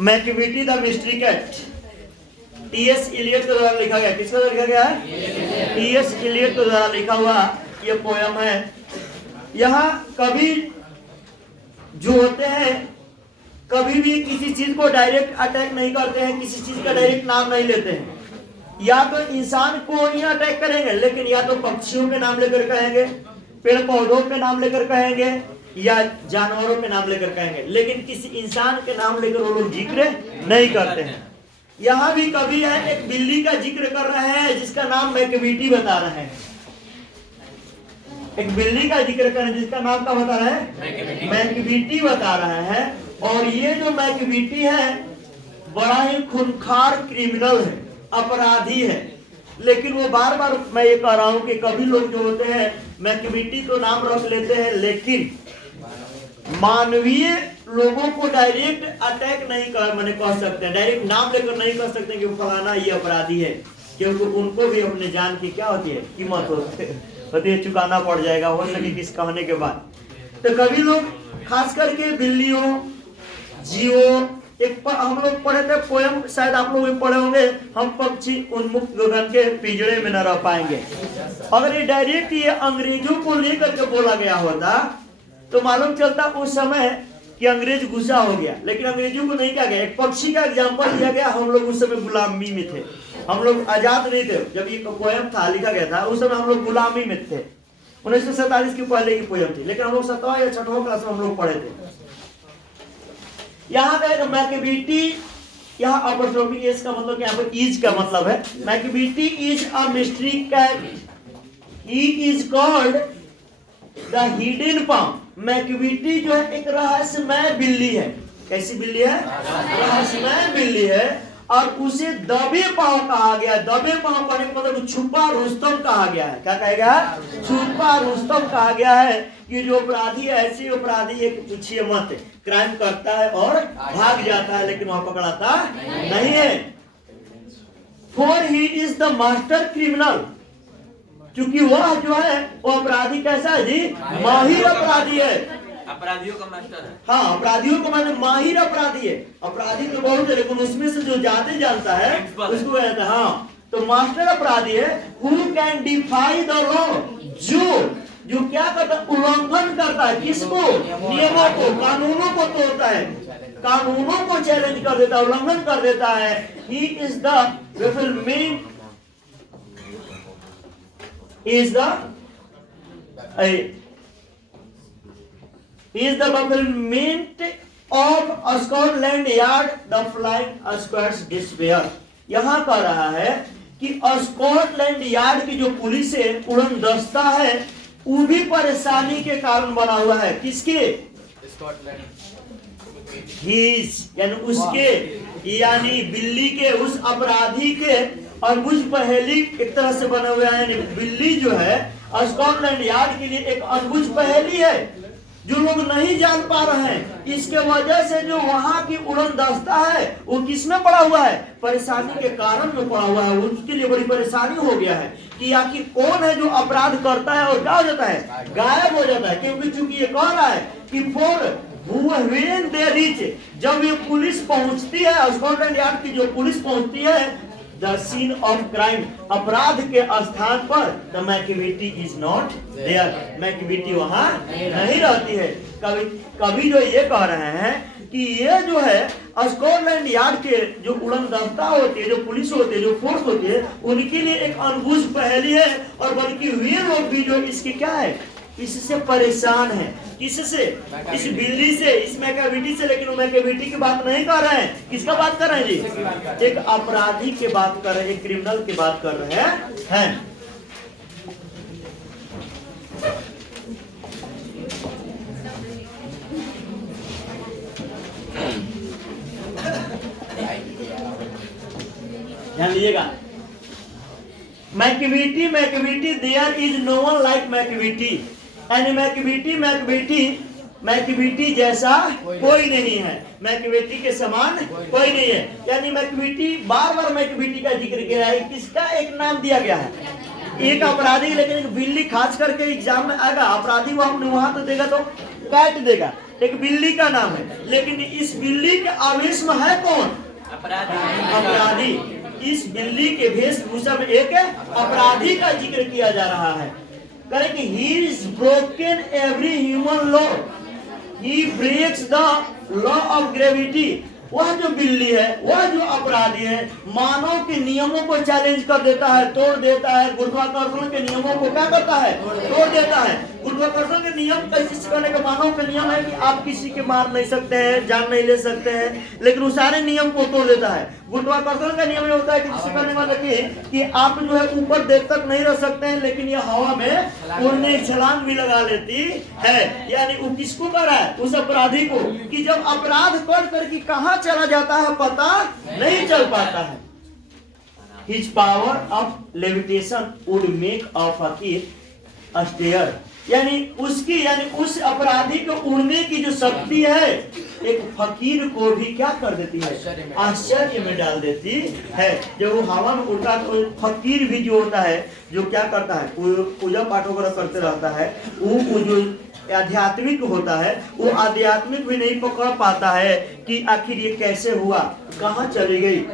Macavity the mystery cat, T S. Eliot के द्वारा लिखा गया। किसके द्वारा लिखा गया है? टी.एस. इलियट के द्वारा लिखा हुआ ये पोयम है। यहाँ कवि जो होते हैं कभी भी किसी चीज को डायरेक्ट अटैक नहीं करते हैं, किसी चीज का डायरेक्ट नाम नहीं लेते हैं। या तो इंसान को ही अटैक करेंगे, लेकिन या तो पक्षियों के नाम लेकर कहेंगे, पेड़ पौधों के नाम लेकर कहेंगे, या जानवरों के नाम लेकर कहेंगे, लेकिन किसी इंसान के नाम लेकर वो लोग जिक्र नहीं करते हैं। यहाँ भी कवि है एक बिल्ली का जिक्र कर रहे हैं जिसका नाम मैकविटी बता रहे हैं। एक बिल्ली का जिक्र कर रहे हैं जिसका नाम क्या बता रहे हैं? मैकविटी बता रहे हैं। और ये जो मैकविटी है बड़ा ही खूंखार क्रिमिनल है, अपराधी है। लेकिन वो बार बार मैं ये कह रहा हूं कि कभी लोग जो होते हैं मैकविटी तो नाम रख लेते हैं, लेकिन मानवीय लोगों को डायरेक्ट अटैक नहीं कर मैंने कह सकते हैं, डायरेक्ट नाम लेकर नहीं कह सकते कि फलाना ये अपराधी है, क्योंकि उनको भी अपने जान की क्या होती है, कीमत होती है, चुकाना पड़ जाएगा हो सके किस कहने के बाद। तो कभी लोग खास करके बिल्लियों, जीवों, एक हम लोग पढ़े थे पोयम, शायद आप लोग भी पढ़े होंगे, हम पक्षी उन्मुक्त गगन के पिंजरे में न रह पाएंगे। अगर ये डायरेक्ट ये अंग्रेजों को लेकर के बोला गया होता तो मालूम चलता उस समय कि अंग्रेज गुस्सा हो गया, लेकिन अंग्रेजों को नहीं कहा गया। एक पक्षी का एग्जाम्पल दिया गया। हम लोग उस समय गुलामी में थे, हम लोग आजाद नहीं थे। जब ये पोयम था लिखा गया था उस समय हम लोग गुलामी में थे। 1947 की पहले की पोयम थी, लेकिन हम लोग 7वां या 6वां क्लास में हम लोग पढ़े थे। यहाँ का मैकविटी, यहाँ अपोस्ट्रोफी एस का मतलब यहाँ पर इज का मतलब है। Macavity is a mystery cat, he is called the hidden palm. Macavity जो है एक रहस्यमय बिल्ली है। कैसी बिल्ली है? रहस्यमय बिल्ली है। और उसे दबे पांव कहा गया। दबे पांव कहने का मतलब छुपा रुस्तम कहा गया है। क्या कहा गया? छुपा रुस्तम कहा गया है कि जो अपराधी है, ऐसे अपराधी है कि पूछिए मत, क्राइम करता है और भाग जाता है, लेकिन वहां पकड़ाता नहीं है। For he is the master criminal, क्योंकि वह जो है वो अपराधी कैसा है जी? माहिर अपराधी है, अपराधियों का मास्टर है। हाँ, अपराधियों का माने माहिर अपराधी है। अपराधी तो बहुत है, लेकिन उसमें से जो ज्यादा जानता है उसको कहता है हाँ, तो मास्टर अपराधी है। Who can defy the law, जो क्या करता है? उल्लंघन करता है। किसको? नियमों को, कानूनों को तोड़ता है, कानूनों को चैलेंज कर देता है, उल्लंघन कर देता है। He is the fulfillment is the fulfillment of Scotland Yard the flying squad's despair। यहाँ कह रहा है कि स्कॉटलैंड यार्ड की जो पुलिस है, उड़न दस्ता है, वो भी परेशानी के कारण बना हुआ है। किसके? स्कॉटलैंड, यानी उसके, यानी बिल्ली के, उस अपराधी के अनबुझ पहेली एक तरह से बना हुआ है। बिल्ली जो है स्कॉटलैंड यार्ड के लिए एक अनबुझ पहेली है जो लोग नहीं जान पा रहे हैं। इसके वजह से जो वहां की उड़न दस्ता है वो किसमें पड़ा हुआ है? परेशानी के कारण में पड़ा हुआ है। उसके लिए बड़ी परेशानी हो गया है कि आखिर कौन है जो अपराध करता है और क्या हो जाता है? गायब हो जाता है। क्योंकि चूंकि ये कह रहा है कि when they reach, जब ये पुलिस पहुंचती है, स्कॉटलैंड यार्ड की जो पुलिस पहुंचती है, द सीन ऑफ क्राइम, अपराध के स्थान पर, the Macavity is not there, Macavity वहां नहीं रहती है। कभी जो ये कह रहे हैं कि ये जो है स्कॉटलैंड यार्ड के जो उड़न दस्ता होती है, जो पुलिस होती है, जो फोर्स होती है, उनके लिए एक अनबुझ पहेली है। और बल्कि वे लोग भी जो इसके क्या है, इससे परेशान है। किससे? इस बिल्ली से, इस मैकविटी से। लेकिन वो मैकविटी की बात नहीं कर रहे हैं। किसका बात कर रहे हैं जी? एक अपराधी की बात कर रहे हैं, एक क्रिमिनल की बात कर रहे हैं। ध्यान लीजिएगा। Macavity there is no one like Macavity, यानी मैकविटी जैसा कोई नहीं है, मैकविटी के समान कोई नहीं है। यानी मैकविटी, बार बार मैकविटी का जिक्र किया है। किसका एक नाम दिया गया है? एक अपराधी, लेकिन एक बिल्ली खास करके एग्जाम में आएगा। अपराधी वहां तो देगा तो कैट देगा, एक बिल्ली का नाम है, लेकिन इस बिल्ली के आवेश में है कौन? अपराधी। इस बिल्ली के वेशभूषा में एक अपराधी का जिक्र किया जा रहा है। करें कि he is broken every human law, he breaks the law of gravity। वह जो बिल्ली है, वह जो अपराधी है, मानव के नियमों को चैलेंज कर देता है, तोड़ देता है। गुरुत्वाकर्षण के नियमों को क्या करता है? तोड़ देता है। गुरुत्वाकर्षण के नियम कैसे करने का? मानव का नियम है कि आप किसी के मार नहीं सकते हैं, जान नहीं ले सकते हैं, लेकिन उस सारे नियम को तोड़ देता है। गुरुत्वाकर्षण का नियम ये होता है कि जिससे करने वाला कि आप जो है ऊपर देर तक नहीं रह सकते हैं, लेकिन ये हवा में उड़ने छलांग भी लगा लेती है। यानी वो किसको कर रहा है? उस अपराधी को, कि जब अपराध कर करके कहाँ चला जाता है पता नहीं चल पाता है। His power of levitation would make a fakir austere। यानी उस अपराधी को उड़ने की जो शक्ति है, एक फकीर को भी क्या कर देती है? आश्चर्य में डाल देती है। जब वो हवा में उड़ता तो फकीर भी जो होता है, जो क्या करता है, पूजा पाठ वगैरह करते रहता है, वो जो आध्यात्मिक होता है, वो आध्यात्मिक भी नहीं पकड़ पाता है कि आखिर ये कैसे हुआ, कहाँ चली गई।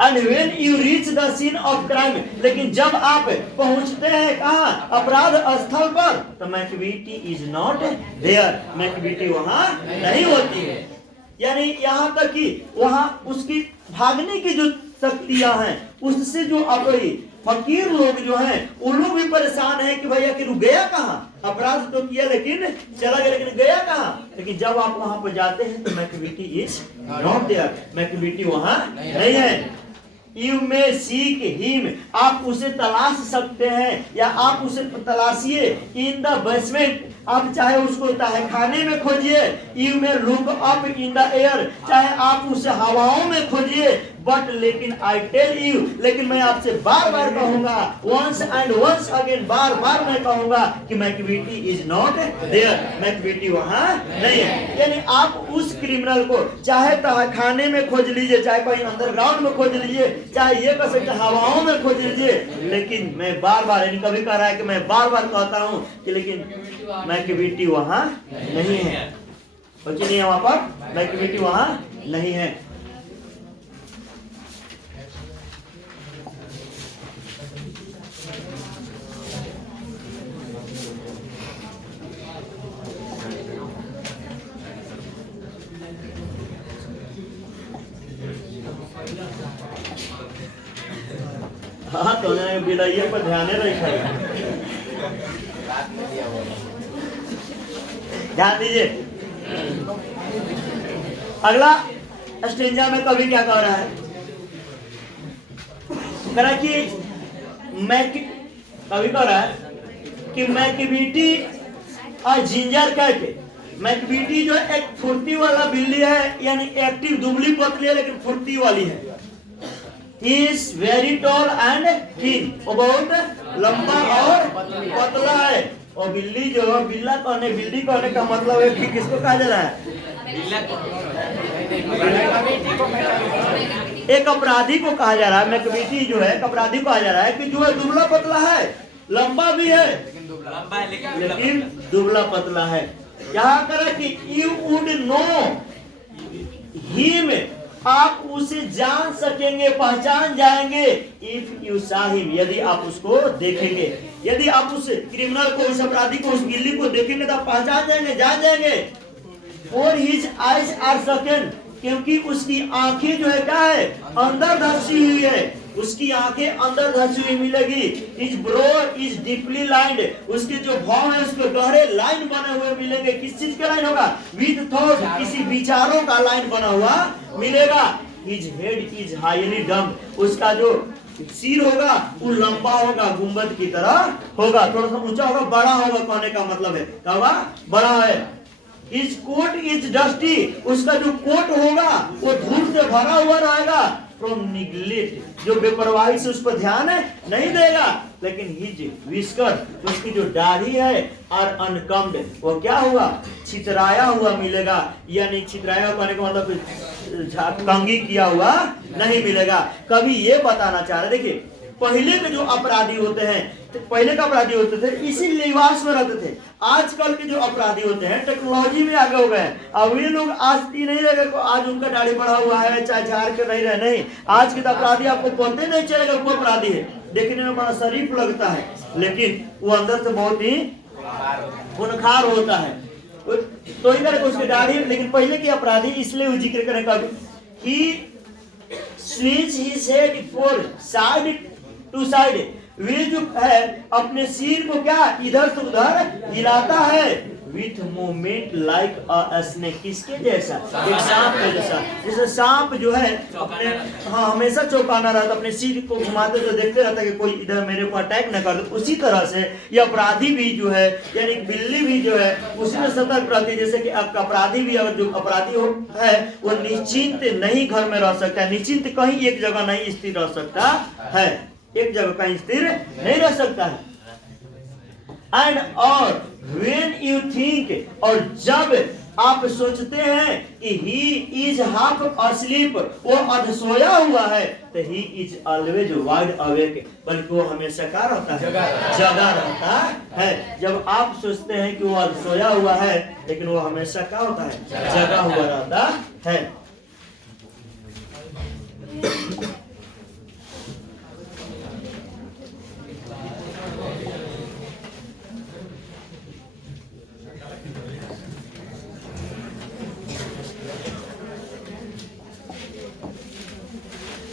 And when you reach the scene of crime, लेकिन जब आप पहुंचते हैं कहाँ? अपराध स्थल पर, तो McVitie is not there, McVitie वहाँ नहीं होती है। यानी यहाँ तक कि वहाँ उसकी भागने की जो शक्तियां हैं, उससे जो अपनी फकीर लोग जो हैं, वो लोग भी परेशान हैं कि भैया कि गया कहाँ? अपराध तो किया लेकिन चला गया, लेकिन गया कहाँ? लेकिन जब आप वहां पर जाते हैं तो McVitie is not there, Macavity वहां नहीं है। You may seek him, आप उसे तलाश सकते हैं, या आप उसे तलाशिए in the basement, आप चाहे उसको खाने में खोजिए। You may look up in the air, चाहे आप उसे हवाओं में खोजिए। बट लेकिन I tell you, लेकिन मैं आपसे बार बार कहूंगा, once and once again, बार बार मैं कहूंगा कि McVitie is not there, McVitie वहां नहीं है। यानी आप उस क्रिमिनल को चाहे खाने में खोज लीजिए, चाहे कहीं अंडरग्राउंड में खोज लीजिए, चाहे ये कर सकते हवाओं में खोज लीजिए, लेकिन मैं बार बार, यानी कभी कह रहा है कि मैं बार बार कहता हूं कि लेकिन मैक्विटी वहां नहीं है। सोचिए नहीं है, वहां पर मैक्विटी वहां नहीं है। हाँ तो बिलाइये पर ध्यान रखा, ध्यान दीजिए। अगला स्टेंजा में कवि क्या कह रहा है? कह रहा है कि कवि कह रहा है कि मैक्विटी और जिंजर कैट, मैक्विटी जो एक फुर्ती वाला बिल्ली है, यानी एक्टिव, दुबली पतली है लेकिन फुर्ती वाली है। He is very tall and thin, वो बहुत लंबा और पतला है। और बिल्ली जो है, बिल्ली कहने का मतलब है कि किसको कहा जा रहा है? एक अपराधी को कहा जा रहा है। मैक्विटी जो है, एक अपराधी को कहा जा रहा है कि जो है दुबला पतला है, लंबा भी है लेकिन दुबला पतला है। यहाँ करा कि you would know him, आप उसे जान सकेंगे, पहचान जाएंगे, इफ यू saw him, यदि आप उसको देखेंगे। यदि आप उस क्रिमिनल को, उस अपराधी को, उस बिल्ली को देखेंगे तो आप पहचान जाएंगे, जान जाएंगे। और his eyes are sunken, क्योंकि उसकी आंखें जो है क्या है? अंदर धंसी हुई है, उसकी आंखें अंदर धंसी हुई मिलेगी। His brow is deeply lined, उसके जो भाव है उसके गहरे लाइन बने हुए मिलेंगे। किस चीज का लाइन होगा? With thought, किसी विचारों का लाइन बना हुआ मिलेगा। His head is highly domed, उसका जो सिर होगा वो लंबा होगा, गुंबद की तरह होगा, थोड़ा सा ऊंचा होगा, बड़ा होगा, कहने का मतलब है क्या होगा? बड़ा है। His coat is dusty, उसका जो कोट होगा वो धूल से भरा हुआ रहेगा। From neglect, जो बेपरवाही से उस पर ध्यान नहीं देगा। लेकिन his whisker, उसकी जो दाढ़ी है, are uncombed, वो क्या हुआ? छितराया हुआ मिलेगा। यानी छितराया कहने का मतलब कंघी किया हुआ नहीं मिलेगा। कभी ये बताना चाह रहे, देखिए पहले के जो अपराधी होते हैं, पहले का अपराधी होते थे इसी लिबास में रहते थे। आजकल के जो अपराधी होते हैं टेक्नोलॉजी में आगे हो गए हैं। अब ये लोग आज ही नहीं रहेगा आज उनका दाढ़ी बढ़ा हुआ है चाहे झाड़ के नहीं रहे, नहीं। आज के अपराधी आपको पता नहीं चलेगा वो अपराधी है, देखने में बड़ा शरीफ लगता है लेकिन वो अंदर से बहुत ही खूंखार होता है। तो ही करके उसकी दाढ़ी, लेकिन पहले के अपराधी इसलिए वो जिक्र करेगा कि switch his head for side to side, वे जो है अपने सिर को क्या इधर से उधर हिलाता है with movement like a snake, किसके जैसा, एक सांप के जैसा। जैसे सांप जो है अपने हमेशा चौंकाना रहता, अपने सिर को घुमाते तो देखते रहता कि कोई इधर मेरे को अटैक न कर दे। उसी तरह से ये अपराधी भी जो है यानी बिल्ली भी जो है उसी में सतर्क रहती है। जैसे कि अपराधी भी, अगर जो अपराधी है वो निश्चिंत नहीं घर में रह सकता है, निश्चिंत कहीं एक जगह नहीं स्थिर रह सकता है, एक जगह कहीं स्थिर नहीं रह सकता है। एंड और when you think, और जब आप सोचते हैं कि he is half asleep, वो अध सोया हुआ है, तो he is always wide awake, बल्कि वो हमेशा क्या रहता है, जगा रहता है। जब आप सोचते हैं कि वो अध सोया हुआ है लेकिन वो हमेशा क्या होता है, जगा हुआ रहता है।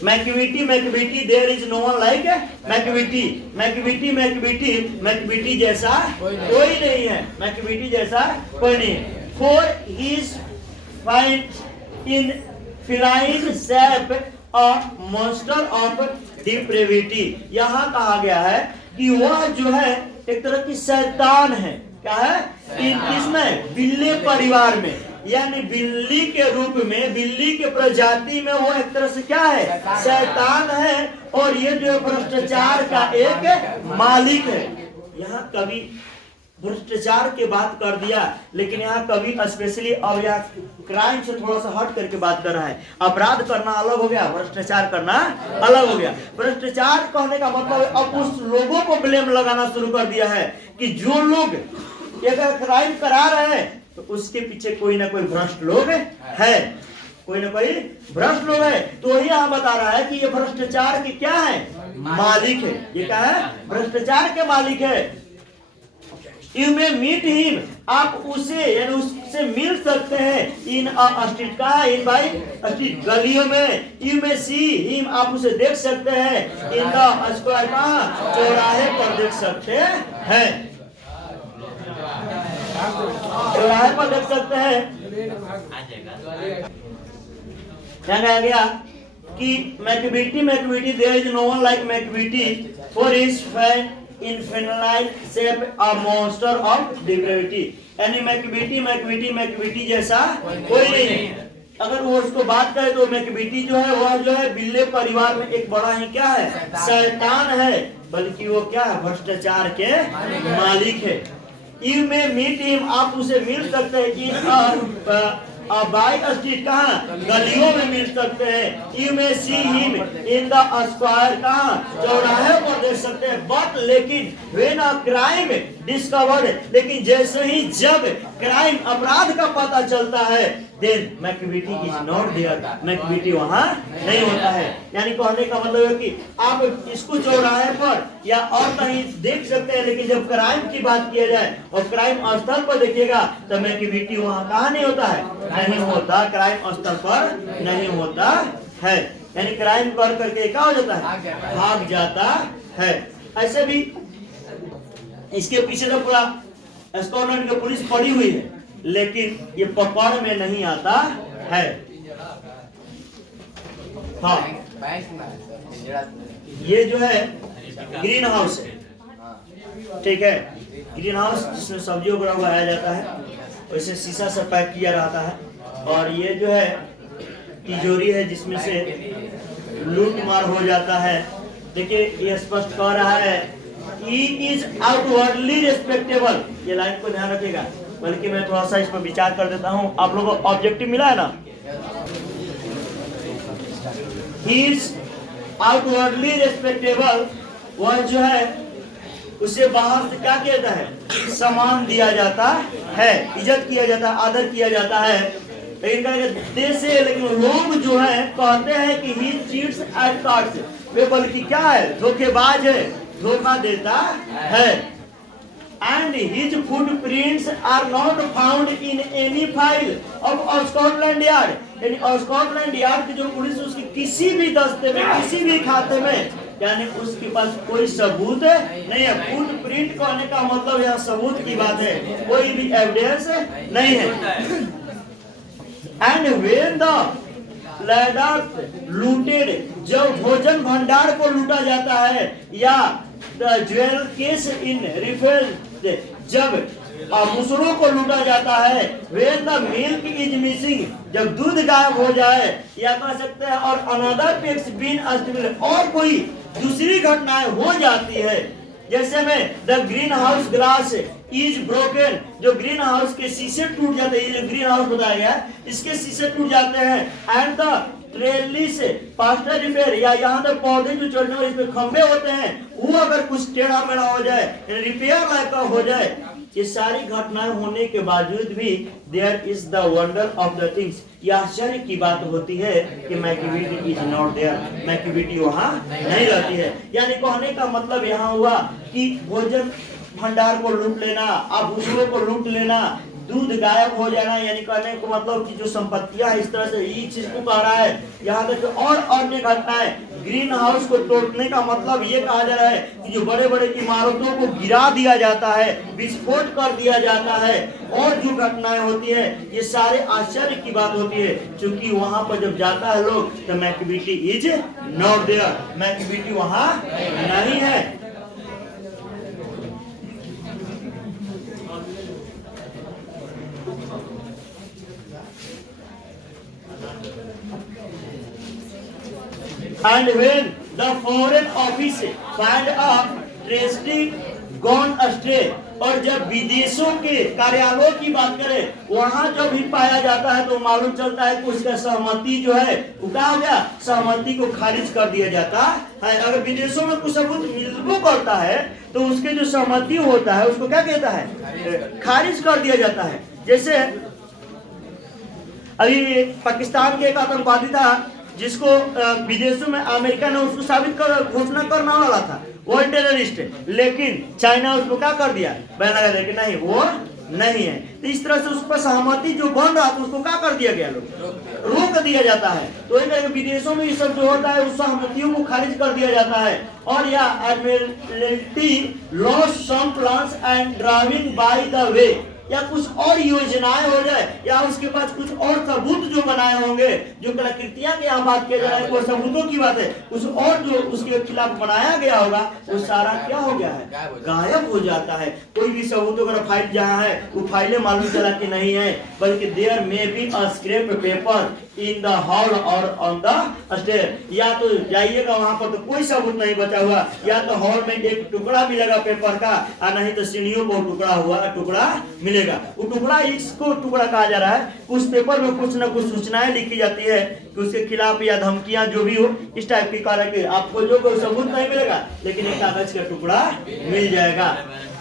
Macavity there is no one like Macavity जैसा कोई नहीं है, मैक्विटी जैसा कोई नहीं है। For his find in feline shape a monster of depravity, यहाँ कहा गया है कि वह जो है एक तरह की शैतान है। क्या है, इसमें बिल्ली परिवार में, यानी बिल्ली के रूप में, बिल्ली के प्रजाति में वो एक तरह से क्या है, शैतान है। और ये जो भ्रष्टाचार का एक मालिक है। यहाँ कभी भ्रष्टाचार की बात कर दिया, लेकिन यहाँ कभी स्पेशली अब यहाँ क्राइम से थोड़ा सा हट करके बात कर रहा है। अपराध करना अलग हो गया, भ्रष्टाचार करना अलग हो गया। भ्रष्टाचार कहने का मतलब अब उस लोगों को ब्लेम लगाना शुरू कर दिया है कि जो लोग अगर क्राइम करा रहे हैं तो उसके पीछे कोई ना कोई भ्रष्ट लोग है, कोई ना कोई भ्रष्ट लोग है। तो यहाँ बता रहा है कि ये भ्रष्टाचार के क्या है, मालिक है। ये क्या है, भ्रष्टाचार के मालिक है। यू मे मीट हिम, आप उसे यानी उससे मिल सकते हैं। इन स्ट्रीट का इन बाई स्ट्रीट, गलियों में। यू मे सी हिम, आप उसे देख सकते हैं। इन द स्क्वायर का चौराहे पर देख सकते हैं, चौराहे पर देख सकते हैं। क्या कहा गया कि Macavity there is no one like Macavity for his fan in फेनाइल shape a monster of depravity, यानी मैक्विटी जैसा कोई नहीं है। अगर वो उसको बात करे तो मैक्विटी जो है वह जो है बिल्ली परिवार में एक बड़ा ही क्या है, शैतान है, बल्कि वो क्या है, भ्रष्टाचार के मालिक है। You may meet him, आप उसे मिल सकते हैं बाई स्ट्रीट, कहाँ, गलियों में मिल सकते हैं। You may see him in the square, कहाँ, चौराहे पर देख सकते हैं। बट लेकिन when a crime discovered, लेकिन जैसे ही जब क्राइम अपराध का पता चलता है then McVitie is not there, McVitie वहाँ नहीं होता है। यानी कहने का मतलब है कि आप इसको चौराहे पर या और कहीं देख सकते हैं, लेकिन जब क्राइम की बात किया जाए और क्राइम स्थल पर देखिएगा तो मैक्विटी वहाँ कहाँ नहीं होता है, नहीं होता, क्राइम स्थल पर नहीं होता है। यानी क्राइम कर करके क्या हो जाता है, भाग जाता है। ऐसे भी इसके पीछे तो पूरा स्कॉटलैंड की पुलिस पड़ी हुई है, लेकिन ये पकड़ में नहीं आता है। हाँ, ये जो है ग्रीन हाउस है, ठीक है, ग्रीन हाउस जिसमें सब्जियों को उगाया जाता है, वैसे शीशा से पैक किया रहता है। और ये जो है तिजोरी है जिसमें से लूट मार हो जाता है। देखिए ये स्पष्ट कह रहा है he is outwardly respectable, ये लाइन को ध्यान रखिएगा, बल्कि मैं थोड़ा सा इस पर विचार कर देता हूँ। आप लोगों को ऑब्जेक्टिव मिला है ना, he is outwardly respectable, वह जो है उसे बाहर से क्या किया जाता है, सम्मान दिया जाता है, इज्जत किया जाता है, आदर किया जाता है। लेकिन देश से लेकिन लोग जो है कहते हैं कि ही चीट्स एंड कार्ड्स, वे बल्कि क्या है, धोखेबाज है, धोखा देता है। And his footprints are not found in any file of Scotland Yard, यानी स्कॉटलैंड यार्ड की जो पुलिस उसकी किसी भी दस्ते में, किसी भी खाते में, यानी उसके पास कोई सबूत नहीं है। फुटप्रिंट कहने का मतलब यह सबूत की बात है, कोई भी एविडेंस नहीं है। And when the ladder looted, जब भोजन भंडार को लूटा जाता है, या the jewel case in Reiffel, जब मुसरों को लूटा जाता है, when the milk is missing, जब दूध गायब हो जाए, या कह सकते हैं और अनदर पिग्स बीन अस्टिबल, और कोई दूसरी घटनाएं हो जाती है, जैसे में the green house glass is broken, जो ग्रीन हाउस के शीशे टूट जाते हैं, जो ग्रीन हाउस बताया गया इसके शीशे टूट जाते हैं। And the trellis pastor repair, या यहाँ तक पौधे जो चढ़ने वाले इसमें खंबे होते हैं, वो अगर कुछ टेढ़ा मेढ़ा हो जाए, रिपेयर लायक हो जाए, ये सारी घटनाएं होने के बावजूद भी there is the wonder of the things, यह आश्चर्य की बात होती है कि Macavity is not there, Macavity वहां नहीं रहती है। यानी कहने का मतलब यहाँ हुआ कि भोजन भंडार को लूट लेना, आभूषणों को लूट लेना, दूध गायब हो जाना, यानी कहने को मतलब कि जो संपत्तियां इस तरह से ये चीज को कह रहा है। यहाँ तक और अन्य घटनाएं, ग्रीन हाउस को तोड़ने का मतलब ये कहा जा रहा है कि जो बड़े बड़े इमारतों को गिरा दिया जाता है, विस्फोट कर दिया जाता है, और जो घटनाएं होती है ये सारे आश्चर्य की बात होती है, क्योंकि वहां पर जब जाता है लोग तो McVitie is not there, Macavity वहां नहीं है। And when the foreign office find a trustee gone astray, और जब विदेशों के कार्यालयों की बात करें, वहां जब भी पाया जाता है तो मालूम चलता है कि उसका सहमति जो है वो क्या हो गया, सहमति को खारिज कर दिया जाता है। अगर विदेशों में कुछ सबूत मिलबो करता है तो उसके जो सहमति होता है उसको क्या कहता है, खारिज कर दिया जाता है। जैसे अभी पाकिस्तान के एक आतंकवादी था जिसको विदेशों में अमेरिका ने उसको साबित कर घोषणा करना वाला था वो टेररिस्ट है, लेकिन चाइना उसको क्या कर दिया, बैन लगा दिया कि नहीं वो नहीं है। तो इस तरह से उस पर सहमति जो बन रहा था उसको क्या कर दिया गया, लोग रोक दिया जाता है। तो इन विदेशों में ये सब जो होता है उस सहमतियों को खारिज कर दिया जाता है। और या Admiralty lost some plans and driving by the way, या कुछ और योजनाएं हो जाए, या उसके पास कुछ और सबूत जो बनाए होंगे, जो कलाकृतियां की यहाँ बात किया जा रहा है वो सबूतों की बात है, कुछ और जो उसके खिलाफ बनाया गया होगा वो सारा क्या हो गया है, गायब हो जाता है। कोई भी सबूतों का फाइल जहाँ है वो फाइलें मालूम चला कि नहीं है, बल्कि there may be a scrap paper in the hall or on the stair, या तो जाइएगा वहां पर तो कोई सबूत नहीं बचा हुआ, या तो हॉल में एक टुकड़ा मिलेगा पेपर का, और नहीं तो सीढ़ियों को टुकड़ा हुआ टुकड़ा मिलेगा। वो टुकड़ा इसको टुकड़ा कहा जा रहा है, उस पेपर में कुछ न कुछ सूचनाएं लिखी जाती है कि उसके खिलाफ या धमकियां जो भी हो इस टाइप की कार्य के, आपको जो कोई सबूत नहीं मिलेगा लेकिन एक कागज का टुकड़ा मिल जाएगा।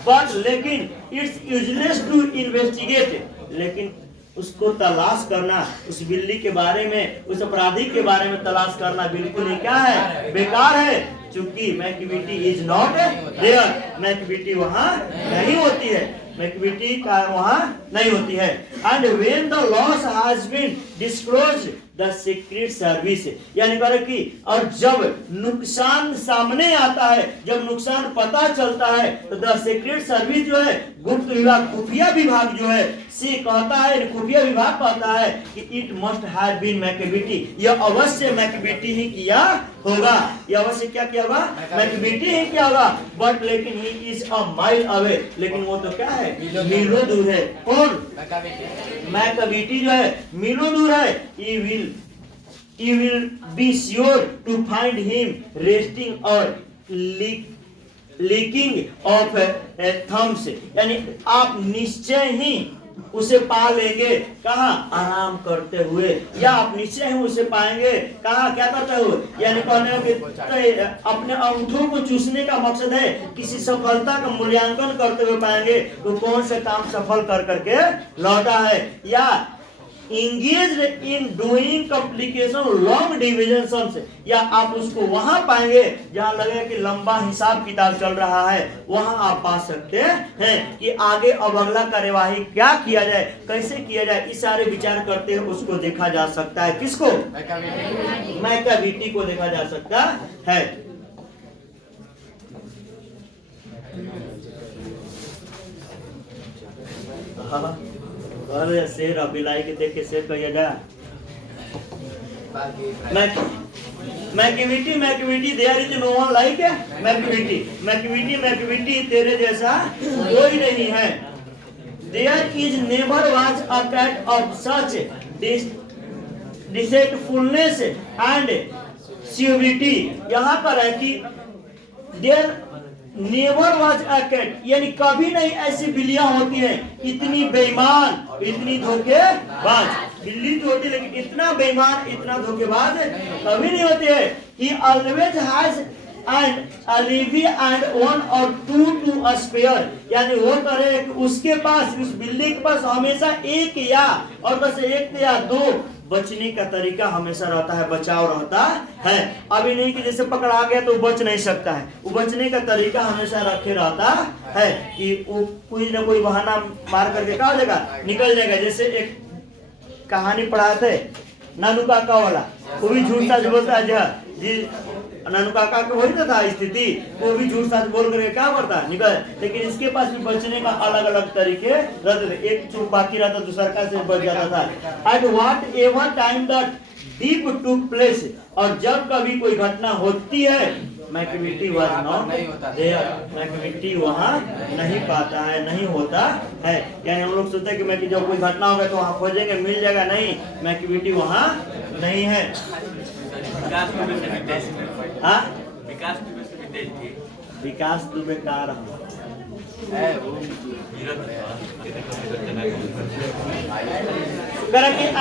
बट लेकिन इट्स यूजलेस टू इन्वेस्टिगेट, लेकिन उसको तलाश करना, उस बिल्ली के बारे में, उस अपराधी के बारे में तलाश करना बिल्कुल ही क्या है, बेकार है, क्योंकि McVitie is not there, Macavity वहां नहीं होती है, मैक्विटी का वहां नहीं होती है। And when the loss has been disclosed the secret service, यानी कह कि और जब नुकसान सामने आता है, जब नुकसान पता चलता है तो द सीक्रेट सर्विस जो है, गुप्त विभाग, खुफिया विभाग जो है, से कहता है, खुफिया विभाग कहता है कि it must have been McVitie, यह अवश्य मैक्विटी ही किया होगा, यह अवश्य क्या किया होगा, मैक्विटी ही किया होगा। बट लेकिन he is a mile away, लेकिन वो तो क्या है, मीलों दूर है। कौन, मैक्विटी जो है मीलों दूर है। You will be sure to find him resting or leaking of thumbs, यानी आप निश्चय ही उसे पा लेंगे कहाँ, आराम करते हुए, या आप नीचे हैं उसे पाएंगे कहाँ, क्या करते हुए, यानी कहने कि अपने अंगूठों को चूसने का मकसद है किसी सफलता का मूल्यांकन करते हुए पाएंगे तो कौन से काम सफल कर करके लौटा है, या engaged in doing complication long division sums, या आप उसको वहां पाएंगे जहां लगे कि लंबा हिसाब किताब चल रहा है, वहां आप पा सकते हैं कि आगे अब अगला कार्यवाही क्या किया जाए, कैसे किया जाए, इस सारे विचार करते हुए उसको देखा जा सकता है। किसको, मैकियावेली को देखा जा सकता है। अरे शेर अबिलाई के देख के शेर कहिएगा Machiavelli there is no one like Machiavelli तेरे जैसा कोई नहीं है। There is never was a cat of such deceitfulness and suavity. यहाँ पर है कि there never was a cat, यानी कभी नहीं ऐसी बिल्लियां होती हैं इतनी बेईमान, इतनी धोखेबाज। बिल्ली तो होती है लेकिन इतना बेईमान, इतना धोखेबाज कभी नहीं होती है। He always has and alibi and one or two a spare, यानी वो करे उसके पास, उस बिल्ली के पास हमेशा एक या और बस एक या दो बचने का तरीका हमेशा रहता है, बचाव रहता है। अभी नहीं कि जैसे पकड़ा गया तो बच नहीं सकता है, वो बचने का तरीका हमेशा रखे रहता है कि वो कोई ना कोई बहाना मार करके क्या हो जाएगा, निकल जाएगा। जैसे एक कहानी पढ़ाए थे नानू काका वाला, वो भी झूठ सच बोलता है जी, नानू काका को वही तो था स्थिति, वो भी झूठ सच बोल करके क्या करता निकल, लेकिन इसके पास भी बचने का अलग अलग तरीके रहते थे। एक चुप बाकी रहता, दूसरा का से बच जाता था। At whatever time that deep took place, और जब कभी कोई घटना होती है Machiavelli was not there, Machiavelli वहाँ नहीं पाता है, नहीं होता है। यानी हम लोग सोचते हैं कि मैं जब कोई घटना होगा तो वहाँ खोजेंगे मिल जाएगा, नहीं, मैकियावेली वहाँ नहीं है। हाँ, विकास दुबे का रहा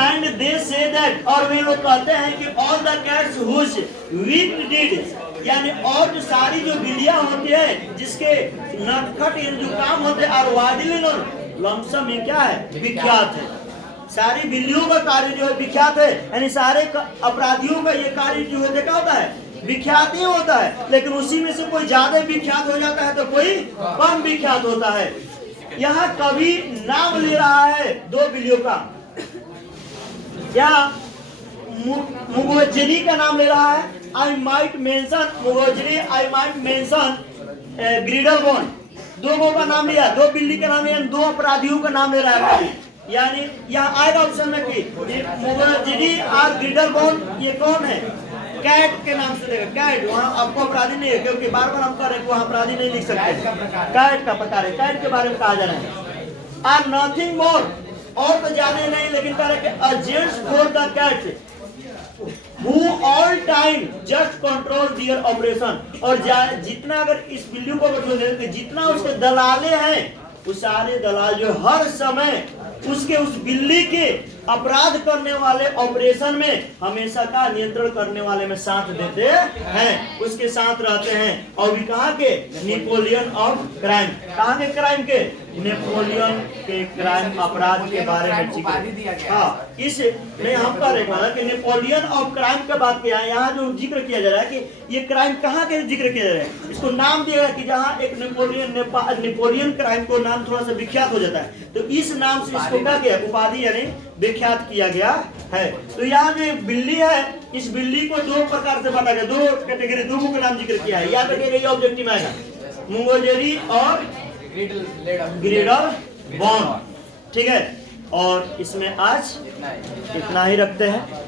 एंड दे से दैट, और वे लोग कहते हैं कि all the cats whose weak deeds, यानी और जो सारी जो बिल्लियां होती है जिसके नटखट जो काम होते हैं और वादिलिन और लमसम में क्या है, विख्यात है। सारी बिल्लियों का कार्य जो है विख्यात है, यानी सारे अपराधियों का ये कार्य जो है क्या होता है, विख्यात ही होता है। लेकिन उसी में से कोई ज्यादा विख्यात हो जाता है तो कोई कम विख्यात होता है। यहाँ कभी नाम ले रहा है दो बिल्लियों का, या मुगोजरी का नाम ले रहा है, I might mention Mungojerrie, I might mention Griddlebone, दो का नाम लिया, दो बिल्ली का नाम लिया, दो अपराधियों का नाम ले रहा है। यानी यहाँ आएगा ऑप्शन में कि मुगोजरी और ग्रिडलबोन ये कौन है, कैट के नाम से देगा, कैट वहाँ आपको अपराधी नहीं है, क्योंकि बार बार हम कह रहे हैं वहाँ अपराधी नहीं लिख सकते, कैट का प्रकार है, कैट के बारे में कहा जा रहा है। और नथिंग मोर, और तो जाने नहीं, लेकिन कह रहे हैं gents for the cat who all time just control their operation, और जितना अगर इस बिल्ली को जितना उसके दलाले हैं, वो सारे दलाल जो हर समय उसके उस बिल्ली के अपराध करने वाले ऑपरेशन में हमेशा का नियंत्रण करने वाले में साथ देते हैं, उसके साथ रहते हैं। और भी कहाँ के, नेपोलियन ऑफ क्राइम, कहाँ के क्राइम के, नेपोलियन के क्राइम अपराध के बारे में जिक्र। हाँ, इस नहीं हम कह रहे हैं कि नेपोलियन ऑफ क्राइम का बात किया है। यहाँ जो जिक्र किया जा रहा है कि ये क्राइम कहाँ के जिक्र किया जा रहा है, इसको नाम दिया कि जहाँ एक नेपोलियन क्राइम को नाम थोड़ा सा विख्यात हो जाता है तो इस नाम से इसको क्या किया, उपाधि यानी विख्यात किया गया है। तो यहाँ जो बिल्ली है, इस बिल्ली को दो प्रकार से बांटा गया, दो कैटेगरी, दो का नाम जिक्र किया है। याद रखिएगा ऑब्जेक्टिव में आएगा मुगोजरी और ग्रिडलबोन, ठीक है। और इसमें आज इतना ही रखते हैं।